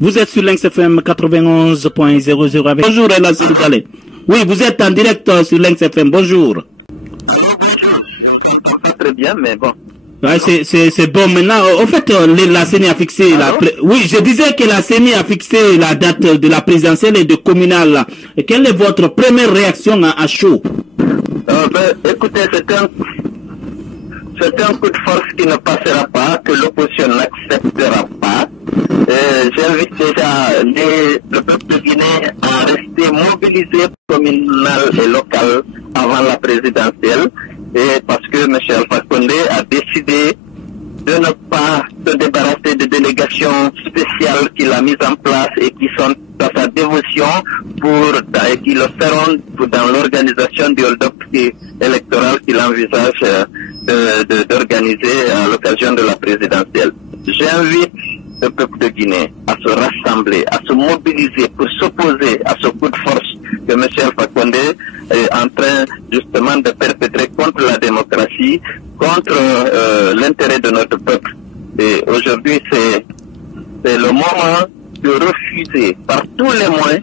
Vous êtes sur Lynx FM 91.00 avec... Bonjour Ella Sénégalais. Oui, vous êtes en direct sur Lynx FM. Bonjour. Très bien, mais bon. Ouais, c'est bon. Maintenant, en fait, la CENI a fixé oui, je disais que la CENI a fixé la date de la présidentielle et de communale. Et quelle est votre première réaction à chaud? Écoutez, c'est un coup de force qui ne passera pas, que l'opposition n'acceptera pas. J'invite déjà le peuple de Guinée à rester mobilisé communal et local avant la présidentielle. Et parce que M. Alpha Condé a décidé de ne pas se débarrasser des délégations spéciales qu'il a mises en place et qui sont à sa dévotion et qui le feront dans l'organisation du hold-up électoral qu'il envisage d'organiser à l'occasion de la présidentielle. J'invite le peuple de Guinée à se rassembler, à se mobiliser pour s'opposer à ce coup de force que M. Alpha Condé est en train justement de perpétrer contre la démocratie, contre l'intérêt de notre peuple. Et aujourd'hui, c'est le moment de refuser par tous les moyens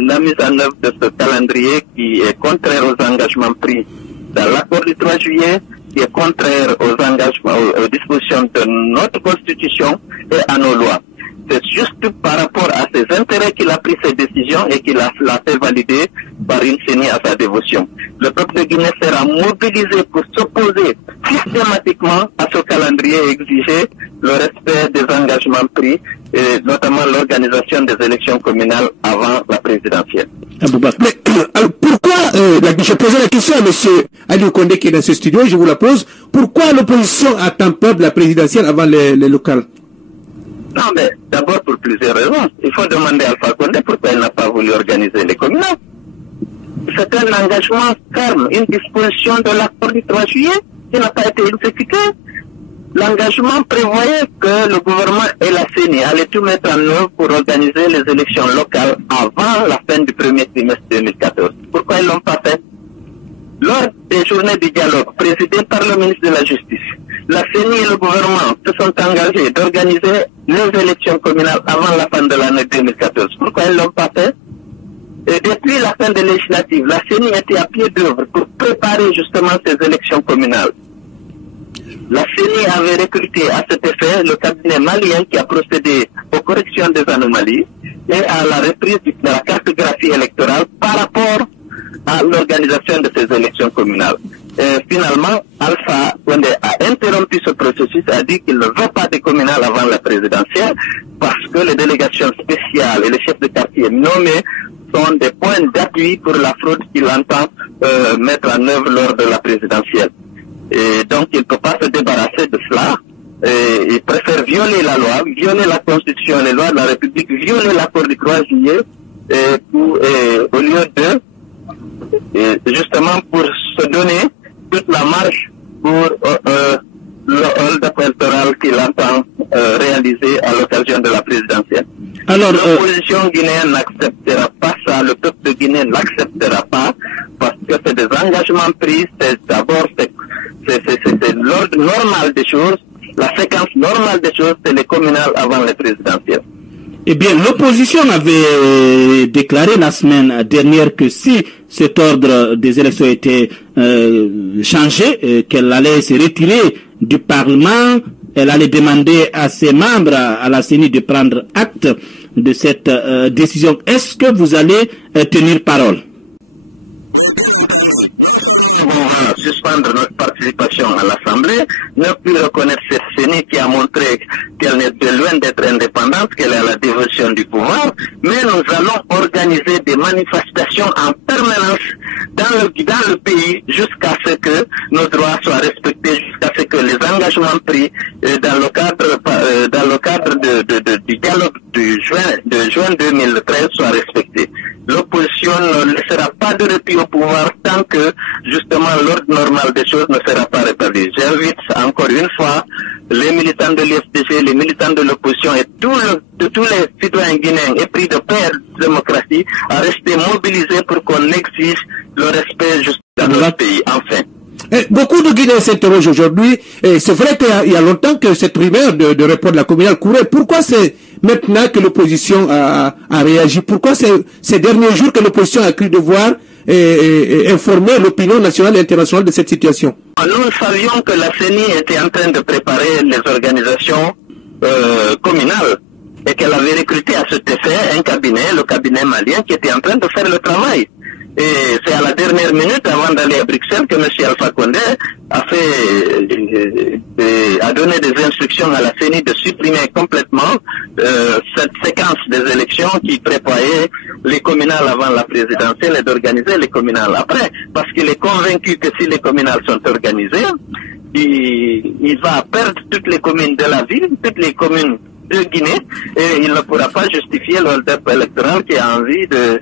la mise en œuvre de ce calendrier qui est contraire aux engagements pris dans l'accord du 3 juillet, qui est contraire aux engagements, aux dispositions de notre Constitution et à nos lois. C'est juste par rapport à ses intérêts qu'il a pris ces décisions et qu'il a fait valider par une CENI à sa dévotion. Le peuple de Guinée sera mobilisé pour s'opposer systématiquement à ce calendrier et exiger le respect des engagements pris, et notamment l'organisation des élections communales avant la présidentielle. Mais alors pourquoi, je posais la question à M. Aliou Condé qui est dans ce studio, je vous la pose, pourquoi l'opposition attend peu de la présidentielle avant les locales? Non, mais d'abord pour plusieurs raisons. Il faut demander à Alpha Condé pourquoi il n'a pas voulu organiser les communales. C'est un engagement ferme, une disposition de l'accord du 3 juillet qui n'a pas été exécutée. L'engagement prévoyait que le gouvernement et la CENI allaient tout mettre en œuvre pour organiser les élections locales avant la fin du premier trimestre 2014. Pourquoi ils ne l'ont pas fait? Lors des journées du dialogue présidées par le ministre de la Justice, la CENI et le gouvernement se sont engagés d'organiser les élections communales avant la fin de l'année 2014. Pourquoi ils ne l'ont pas fait? Et depuis la fin des législatives, la CENI était à pied d'œuvre pour préparer justement ces élections communales. La CENI avait recruté à cet effet le cabinet malien qui a procédé aux corrections des anomalies et à la reprise de la cartographie électorale par rapport à l'organisation de ces élections communales. Et finalement, Alpha Condé a interrompu ce processus, a dit qu'il ne veut pas de communales avant la présidentielle parce que les délégations spéciales et les chefs de quartier nommés sont des points d'appui pour la fraude qu'il entend mettre en œuvre lors de la présidentielle. Et donc, il ne peut pas se débarrasser de cela. Et il préfère violer la loi, violer la Constitution, les lois de la République, violer l'accord du 3 juillet, au lieu de, justement pour se donner toute la marge pour le hold-up électoral qu'il entend réaliser à l'occasion de la présidentielle. Alors, l'opposition guinéenne n'acceptera pas ça, le peuple de Guinée n'acceptera pas, parce que c'est des engagements pris, c'est d'abord, c'est l'ordre normal des choses, la séquence normale des choses, c'est les communales avant les présidentielles. Eh bien, l'opposition avait déclaré la semaine dernière que si cet ordre des élections était changé, qu'elle allait se retirer du Parlement, elle allait demander à ses membres, à la CENI, de prendre acte de cette décision. Est-ce que vous allez tenir parole? Suspendre notre participation à l'Assemblée, ne plus reconnaître cette CENI qui a montré qu'elle n'est de loin d'être indépendante, qu'elle est à la dévotion du pouvoir, mais nous allons organiser des manifestations en permanence dans le pays jusqu'à ce que nos droits soient respectés, jusqu'à ce que les engagements pris dans le cadre du dialogue de juin 2013 soient respectés. L'opposition ne laissera pas de répit au pouvoir tant que, justement, l'ordre normal des choses ne sera pas rétabli. J'invite encore une fois les militants de l'IFDG, les militants de l'opposition et tous les citoyens guinéens épris de paix et de démocratie à rester mobilisés pour qu'on exige le respect juste dans notre pays, enfin. Beaucoup de Guinéens s'interrogent aujourd'hui, et c'est vrai qu'il y a longtemps que cette rumeur de report de la communale courait. Pourquoi c'est maintenant que l'opposition a réagi? Pourquoi ces derniers jours que l'opposition a cru devoir informer l'opinion nationale et internationale de cette situation? Nous savions que la CENI était en train de préparer les organisations communales et qu'elle avait recruté à cet effet un cabinet, le cabinet malien, qui était en train de faire le travail. Et c'est à la dernière minute, avant d'aller à Bruxelles, que M. Alpha Condé a donné des instructions à la CENI de supprimer complètement cette séquence des élections qui prévoyait les communales avant la présidentielle et d'organiser les communales après. Parce qu'il est convaincu que si les communales sont organisées, il va perdre toutes les communes de la ville, toutes les communes de Guinée, et il ne pourra pas justifier le hold-up électoral qui a envie de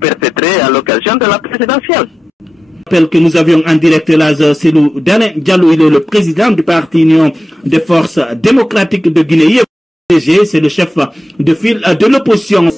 perpétrer à l'occasion de la présidentielle. Je rappelle que nous avions en direct là Selou Dane Diallo, il est le président du parti Union des forces démocratiques de Guinée. C'est le chef de file de l'opposition.